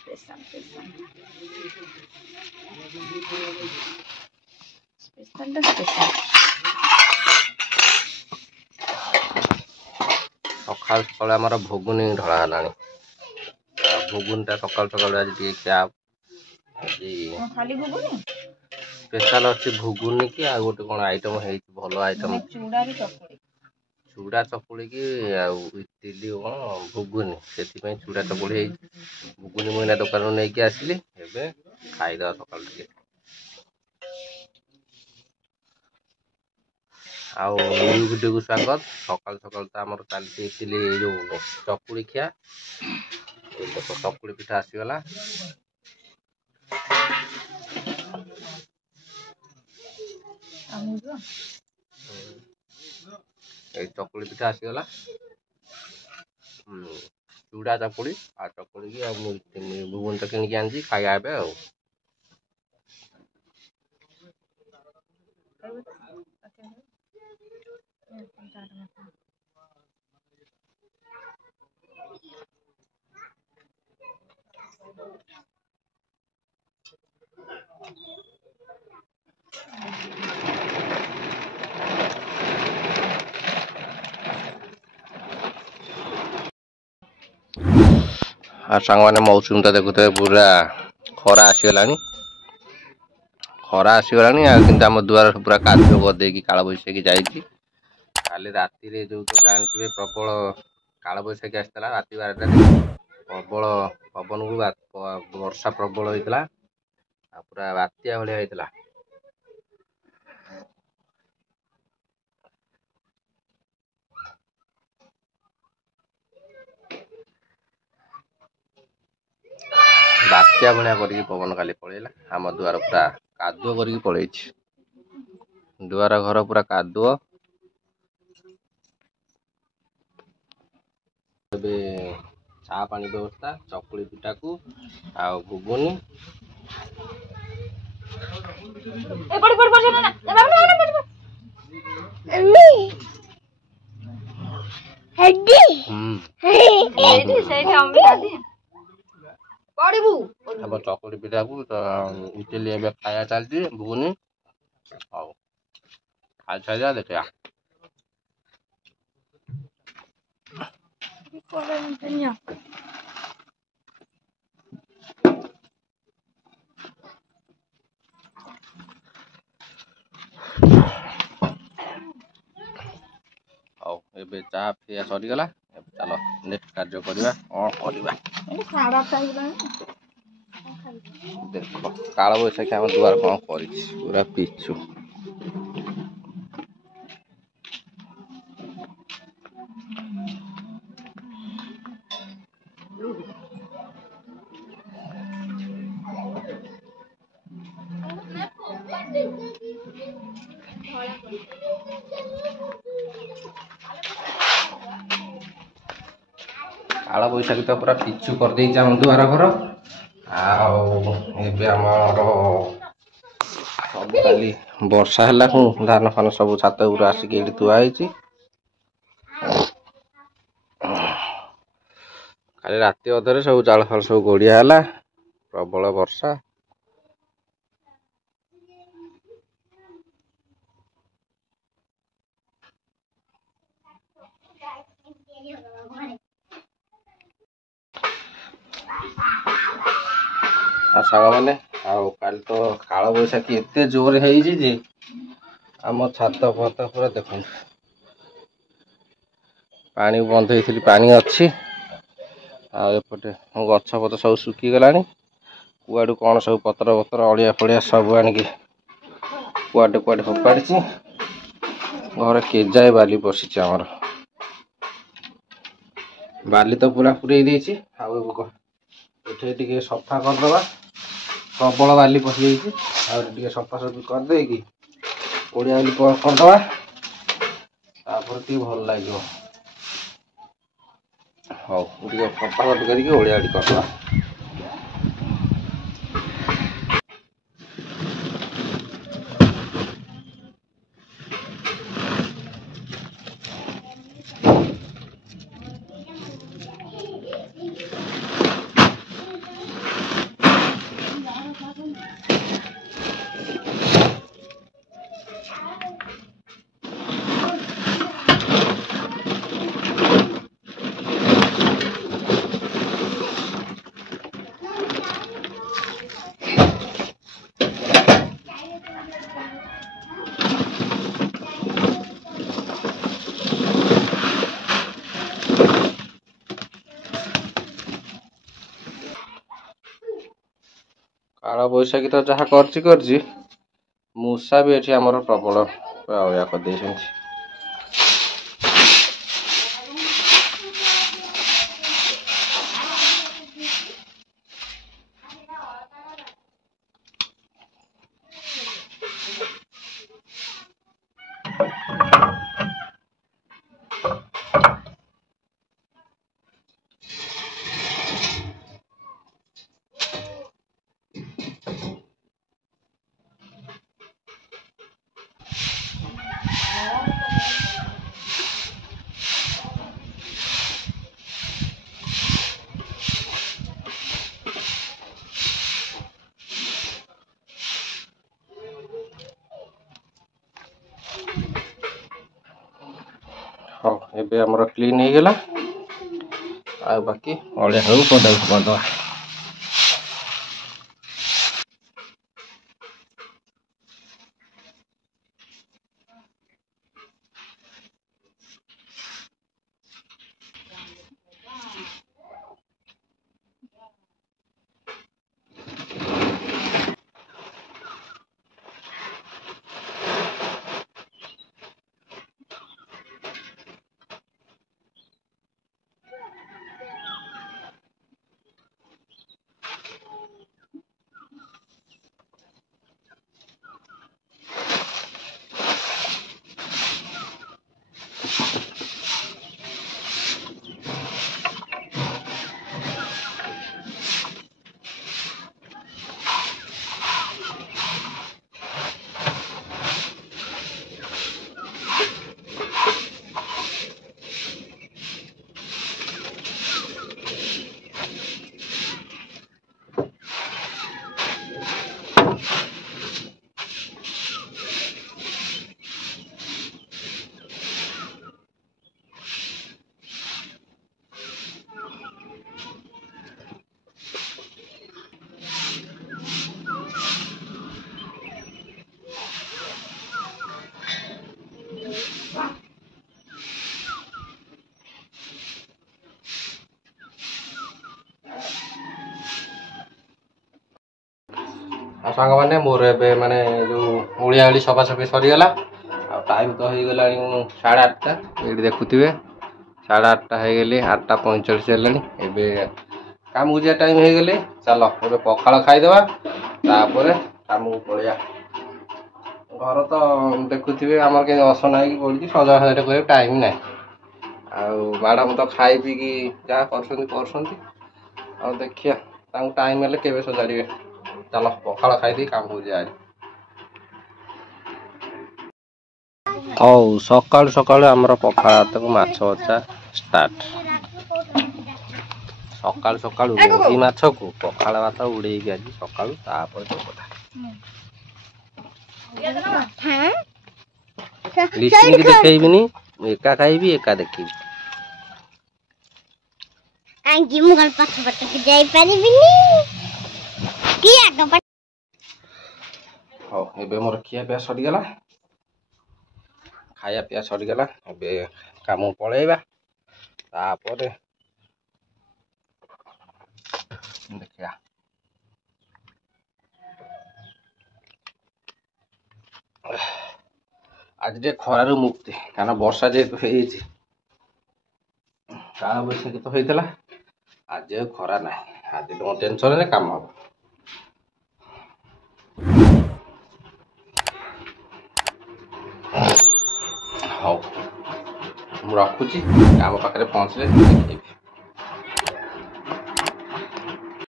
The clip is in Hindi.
स्पेशल सकाल सकाल आमर भोगुनी ढला है भोगुनटा सकाल सकाल आज क्या खाली घुगुनी स्पेशल अच्छी भुगुनी की आ गोटे कौन आइटम है भल आइटम चूड़ा चकुड़ी की इडली कौन भुगुनी से चूड़ा चकुड़ी भुगुनी मुझे दुकान नहीं आसली एवं खाईद सकाल वीडियो को स्वागत सकाल सकाल तो आम चलती इडली जो चकुड़ी खिया चकुड़ी पिठा आसीगला चकुड़ी पिठा आसीगला चूड़ा चकुड़ी आ चकुड़ी की भुवन तो किनिक आनी खाଇବା ଏବେ ଆଉ सांग मैंने मौसम तो देखुते पूरा खरा आसीगला कि आम दुआर पूरा कादुओ करदे काल बैशाखी जाइए काली राति जो तो जानते प्रबल काल बैशाखी आसला राति 12 प्रबल पवन को वर्षा प्रबल होता पूरा बात्या भाया होता बात्या भाया कर पवन काली पलैला आम दुआर पूरा कादुओ कर पलैछि दुआर घर पूरा कादुओ चा पानी व्यवस्था चकुड़ी पिठा को आ घुगुनी चकुड़ी पिठा को इडली एवं खाया चलती घुगुनी खाई सारे देखा ए चा पिया सरीगला चलो नेक्स्ट कार्य करवा देख काल बैशाखी आम दुआर कौन कर पूरा पिछु काल बैशाखी तो पूरा पिछु कर दे दुआर घर आमर सब खाली वर्षा है धान फान सब छात उपर आसिक थुआई खाली राति अधरे सब चाल फाल सब गोड़िया है प्रबल वर्षा सांग मैंने काल तो काल बैशाखी एत जोर है आम छात फत पूरा देख पानी बंद होती पानी अच्छी आएपटे गछ पत सब सुखीगला कुआडू कौन सब पतर पतर अलिया फलिया सब आणिकी कुआडे कुआडे फोपाड़ी घर केजाए बाली पशि आमर बाली तो पूरा पूरे टे सफा करदे प्रबल बाली पशि जाइए सफा सफी करदे ओडिया बाली करदे भल लगे हाँ सफा करके ओडिया बाली करदे କାଳ ବୈଶାଖୀ ତ ଯାହା କରିଛି ମୂଷା ବି ଏଠି ଆମର ପ୍ରବଳ ଅଳିଆ କରିଦେଇଛନ୍ତି। ହଉ ଏବେ ଆମର କ୍ଲିନ୍ ହେଇଗଲା। ଆଉ ବାକି ଅଳିଆ ହଉ ପଦାକୁ କରିଦେବା। ଆଉ ସାଙ୍ଗମାନେ ମୋର ଏବେ ମାନେ ଯେଉଁ ଓଳିଆ ଓଳି ସଫାସଫି ସରିଗଲା। ଆଉ ଟାଇମ୍ ତ ହେଇଗଲାଣି 8:30। ଏଇଠି ଦେଖୁଥିବେ 8:30 ହେଇଗଲି, 8:45 ହେଲାଣି। ଏବେ କାମକୁ ଯିବା ଟାଇମ୍ ହେଇଗଲେ ଚାଲ ଏବେ ପଖାଳ ଖାଇଦେବା, ତାପରେ କାମକୁ ପଳେଇବା। ଘର ତ ଦେଖୁଥିବେ ଆମର କେମିତି ଅସନା ହେଇକି ପଡ଼ିଛି, ସଜାସଜି କରିବାକୁ ଟାଇମ୍ ନାହିଁ। ଆଉ ମ୍ୟାଡ଼ାମ୍ ତ ଖାଇ ପିଇକି ଯାହା କରୁଛନ୍ତି। ଆଉ ଦେଖିବା ତାଙ୍କୁ ଟାଇମ୍ ହେଲେ କେବେ ସଜାଡ଼ିବେ। ଚାଲ ପଖାଳ ଖାଇଦେଇ କାମକୁ ଯିବା। ହଉ ସକାଳୁ ଆମର ପଖାଳ ଭାତକୁ ମାଛ ଭଜା ଷ୍ଟାର୍ଟ। ସକାଳୁ ରୋହି ମାଛକୁ ପଖାଳ ଭାତ ଉଡ଼େଇକି ଆଜି ସକାଳୁ, ତାପରେ କଥା ଲିସିନିକି ଦେଖେଇବିନି, ଏକା ଖାଇବି ଏକା ଦେଖିବି। ମୁଁ କଣ ପଛପଟକୁ ଯାଇପାରିବିନି। ହଉ ଏବେ ମୋର ଖିଆ ପିଆ ସରିଗଲା, ଖାଇବା ପିଇବା ସରିଗଲା। ଏବେ କାମକୁ ପଳେଇବା, ତାପରେ ଦେଖିବା। ଆଜି ଟିକେ ଖରାରୁ ମୁକ୍ତି, କାରଣ ବର୍ଷା ଯେହେତୁ ହେଇଛି। କାଳ ବୈଶାଖୀ ତ ହେଇଥିଲା, ଆଜି ଆଉ ଖରା ନାହିଁ। ଆଜି ତମ ଟେନସନରେ କାମ ହବ। ହଉ ମୁଁ ରଖୁଛି, କାମ ପାଖରେ ପହଞ୍ଚିଲେ ଦେଖେଇବି।